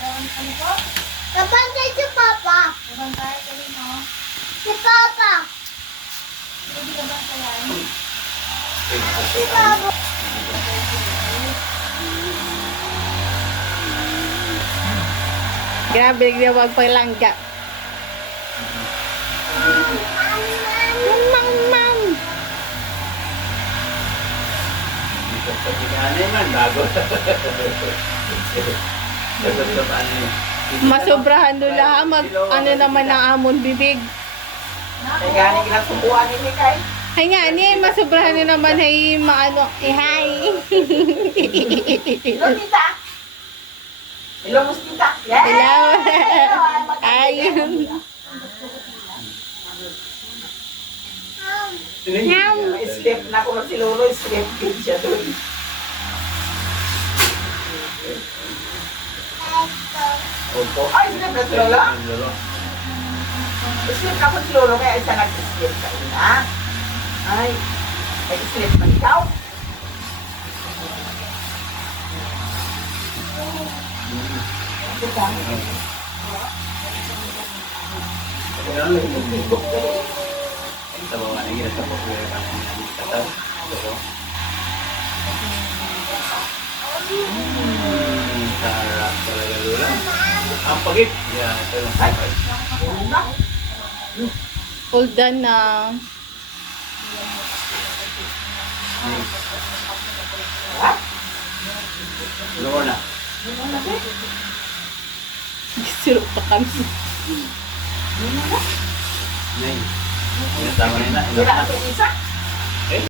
Ano po? Kabantay si Papa. Kabantay ko rin, no? Si Papa. Hindi kabantayan. Si Papa. Grabe, nagdawag palangga. Mang. Sa ginanay man, bago. Masobrahan nila ha. Ano naman ang amon bibig. Ay gani kinasubuan ni kay. Ay nga, ni masobrahan nyo naman ay maano. Hi. Hello tita. Hello mustita. Yes. Hello. Ayun. Sleep na ko si Lolo, sleep din siya doon. Opo. Ay, sleep na si Lolo. Sleep na ko si Lolo kaya isa nag-sleep sa ina. Ay, sleep man ikaw. Sa mga nangyari sa popular ng kataw. Sarap talaga lula. Ang pagit. Yan, ito lang. Ay, ulo na. All done na. Ha? Luma na. Sirup pa kami. Nay. Yan, tama na yun na. Sila ang isa.